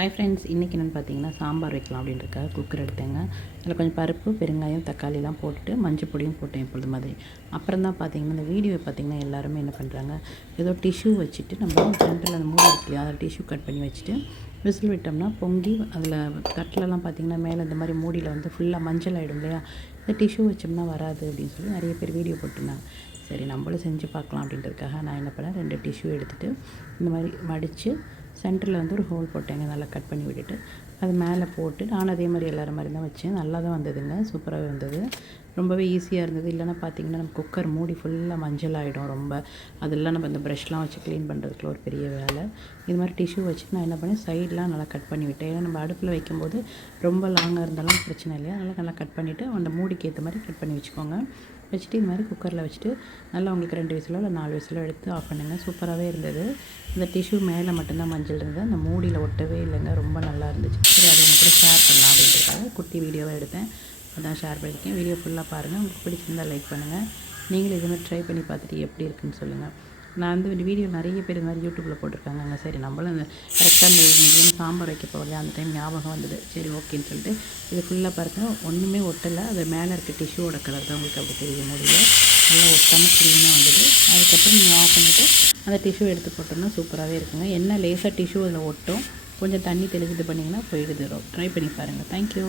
Hi friends, இன்றைக்கி என்னென்னு பார்த்தீங்கன்னா சாம்பார் வைக்கலாம் அப்படின்றக்காக குக்கர் எடுத்தேங்க. அதில் கொஞ்சம் பருப்பு, பெருங்காயம், தக்காளிலாம் போட்டுட்டு மஞ்சள் பொடியும் போட்டேன் எப்பொழுது மாதிரி. அப்புறம் தான் பார்த்தீங்கன்னா இந்த வீடியோ பார்த்திங்கன்னா எல்லாருமே என்ன பண்ணுறாங்க, ஏதோ டிஷ்யூ வச்சுட்டு நம்ம சென்டரில் அந்த மூடி இருக்கு இல்லையா, அதில் டிஷ்யூ கட் பண்ணி வச்சுட்டு விசில் விட்டோம்னா பொங்கி அதில் தட்டிலலாம் பார்த்திங்கன்னா மேலே இந்த மாதிரி மூடியில் வந்து ஃபுல்லாக மஞ்சள் ஆகிடும் இல்லையா. இந்த டிஷ்யூ வச்சோம்னா வராது அப்படின்னு சொல்லி நிறைய பேர் வீடியோ போட்டுருந்தாங்க. சரி நம்மளும் செஞ்சு பார்க்கலாம் அப்படின்றதுக்காக நான் என்ன பண்ணேன், 2 டிஷ்யூ எடுத்துகிட்டு இந்த மாதிரி மடித்து சென்டரில் வந்து ஒரு ஹோல் போட்டேங்க, நல்லா கட் பண்ணி விட்டுட்டு அது மேலே போட்டு நானும் அதே மாதிரி எல்லாரும் மாதிரி தான் வச்சேன். நல்லா தான் வந்ததுங்க, சூப்பராகவே வந்தது, ரொம்பவே ஈஸியாக இருந்தது. இல்லைனா பார்த்திங்கன்னா நம்ம குக்கர் மூடி ஃபுல்லாக மஞ்சள் ஆகிடும் ரொம்ப. அதெல்லாம் நம்ம இந்த ப்ரஷ்லாம் வச்சு க்ளீன் பண்ணுறதுக்குள்ள ஒரு பெரிய வேலை. இது மாதிரி டிஷ்யூ வச்சுட்டு நான் என்ன பண்ணேன், சைடெலாம் நல்லா கட் பண்ணி விட்டேன். ஏன்னா நம்ம அடுப்பில் வைக்கும்போது ரொம்ப லாங்காக இருந்தாலும் பிரச்சனை இல்லையா, அதனால் நல்லா கட் பண்ணிவிட்டு அந்த மூடிக்கு ஏற்ற மாதிரி கட் பண்ணி வச்சுக்கோங்க. வச்சுட்டு இது மாதிரி குக்கரில் வச்சுட்டு நல்லா உங்களுக்கு 2 விசிலோ இல்லை 4 விசிலோ எடுத்து ஆஃப் பண்ணுங்கள். சூப்பராகவே இருந்தது. இந்த டிஷ்யூ மேலே மட்டும்தான் மஞ்சள் இருந்தது, அந்த மூடியில் ஒட்டவே இல்லைங்க, ரொம்ப நல்லா இருந்துச்சு. சரி அதை உங்க கூட ஷேர் பண்ணலாம் அப்படின்றதுக்காக குட்டி வீடியோவாக எடுத்தேன், அதான் ஷேர் பண்ணியிருக்கேன். வீடியோ ஃபுல்லாக பாருங்கள், உங்களுக்கு பிடிச்சிருந்தால் லைக் பண்ணுங்கள். நீங்களும் இது மாதிரி ட்ரை பண்ணி பார்த்துட்டு எப்படி இருக்குன்னு சொல்லுங்கள். நான் வந்து வீடியோ நிறைய பேர் இந்த மாதிரி யூடியூப்பில் போட்டிருக்காங்க. சரி நம்மளும் அந்த கரெக்டாக இந்த மதியானம் சாம்பார் வைக்க போகலையா, அந்த டைம் ஞாபகம் வந்தது. சரி ஓகேன்னு சொல்லிட்டு இது ஃபுல்லாக பாருங்கள், ஒன்றுமே ஒட்டலை. அது மேலே இருக்க டிஷ்யூவோட கலர் தான் உங்களுக்கு அப்படி தெரியுது முடியல, நல்லா ஒட்டாமல் க்ளீனாக வந்தது. அதுக்கப்புறம் நீங்கள் ஆஃப் பண்ணிவிட்டு அந்த டிஷ்யூ எடுத்து போட்டோம்னா சூப்பராகவே இருக்குங்க. என்ன லேசாக டிஷ்யூ அதில் ஒட்டும், கொஞ்சம் தண்ணி தெளிச்சு இது பண்ணிங்கன்னா போயிடுது. ட்ரை பண்ணி பாருங்கள். தேங்க்யூ.